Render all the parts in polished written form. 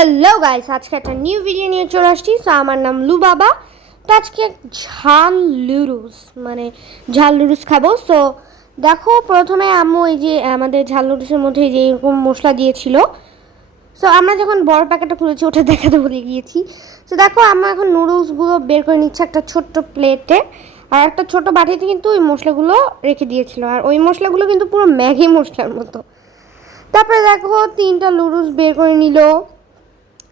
Hello guys, আজকে একটা new video নিয়ে চলে আসছি। তো আমার নাম লুবাবা। তো আজকে ঝাল লুডুস ঝাল লুডুস খাবো। সো দেখো, প্রথমে আম্মু এই যে আমাদের ঝাল লুডুসের মধ্যে যে এরকম মশলা দিয়েছিল। সো আমরা যখন বড় প্যাকেটটা খুলেছি ওটা দেখাতে ভুলে গিয়েছি। তো দেখো, আম্মু এখন নুডলসগুলো বের করে নিচ্ছে একটা ছোট্ট প্লেটে, আর একটা ছোট বাটিতে কিন্তু ওই মশলাগুলো রেখে দিয়েছিল। আর ওই মশলাগুলো কিন্তু পুরো ম্যাগি মশলার মতো। তারপরে দেখো, 3টা লুডুস বের করে নিল।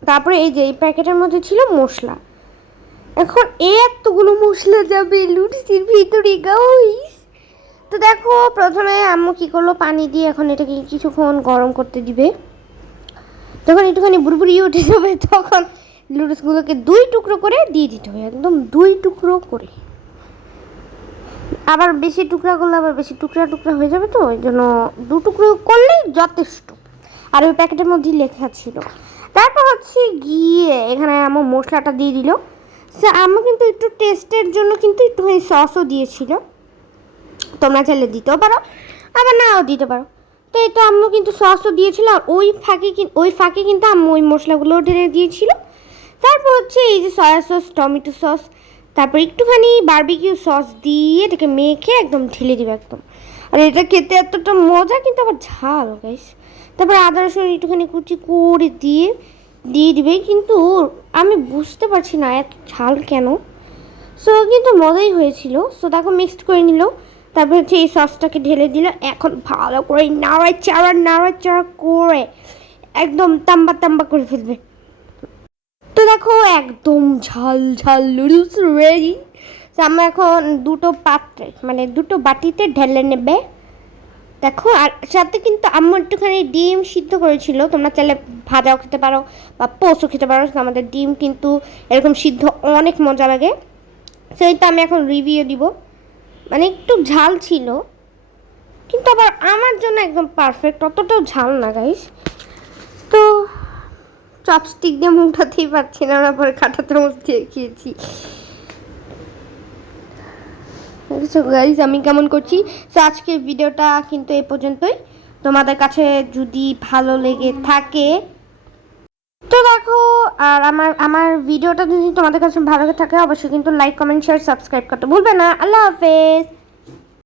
তারপরে এই যে এই প্যাকেটের মধ্যে ছিল মশলা। এখন এতগুলো মশলা যাবে লুচির ভিতরে গাইস। তো দেখো, প্রথমে আম্মু কি করলো, পানি দিয়ে এখন এটাকে কিছুক্ষণ গরম করতে দিবে। যখন একটুখানি বুড়বুড়ি উঠে যাবে তখন লুডুসগুলোকে 2 টুকরো করে দিয়ে দিতে হবে, একদম 2 টুকরো করে। আবার বেশি টুকরা করলে আবার বেশি টুকরা টুকরা হয়ে যাবে, তো ওই জন্য 2 টুকরো করলেই যথেষ্ট। আর ওই প্যাকেটের মধ্যেই লেখা ছিল। তারপর হচ্ছে গিয়ে এখানে আমার মশলাটা দিয়ে দিল। সে আম্মু কিন্তু একটু টেস্টের জন্য কিন্তু একটুখানি সসও দিয়েছিল। তোমরা চাইলে দিতেও পারো, আবার নাও দিতে পারো। তো এই তো আম্মু কিন্তু সসও দিয়েছিল, আর ওই ফাঁকে কিন্তু আম্মু ওই মশলাগুলোও ঢেলে দিয়েছিল। তারপর হচ্ছে এই যে সয়া সস, টমেটো সস, তারপর একটুখানি বারবিকিউ সস দিয়ে এটাকে মেখে একদম ঢেলে দিবে একদম। আর এটা খেতে এতটা মজা, কিন্তু আবার ঝাল গাইস। তারপরে আদা রসুন একটুখানি কুচি করে দিয়ে দিবে, কিন্তু আমি বুঝতে পারছি না এত ঝাল কেন। সো কিন্তু মজাই হয়েছিল। সো দেখো, মিক্সড করে নিল। তারপর হচ্ছে এই সসটাকে ঢেলে দিল। এখন ভালো করে নাড়াচাড়া করে একদম তাম্বা তাম্বা করে ফেলবে। তো দেখো, একদম ঝাল ঝাল নুডলস রেডি। আমরা এখন দুটো বাটিতে ঢেলে নেবে। দেখো, আর সাথে কিন্তু আম্মু একটুখানি ডিম সিদ্ধ করেছিল। তোমরা চাইলে ভাজাও খেতে পারো বা পোস্টও খেতে পারো। আমাদের ডিম কিন্তু এরকম সিদ্ধ অনেক মজা লাগে। সেই তো আমি এখন রিভিউ দিব। একটু ঝাল ছিল, কিন্তু আবার আমার জন্য একদম পারফেক্ট, অতটাও ঝাল না গাইস। তো চপস্টিক দিয়ে মুখটাতেই পারছি না, আমরা পরে কাঁটা চামচ দিয়ে খেয়েছি। গাইস, আমি কেমন করছি। তো আজকের ভিডিওটা কিন্তু এই পর্যন্তই। তোমাদের কাছে যদি ভালো লেগে থাকে তো দেখো, আর আমার ভিডিওটা যদি তোমাদের কাছে ভালো লাগে থাকে অবশ্যই কিন্তু লাইক, কমেন্ট, শেয়ার, সাবস্ক্রাইব করতে ভুলবে না। আল্লাহ হাফেজ।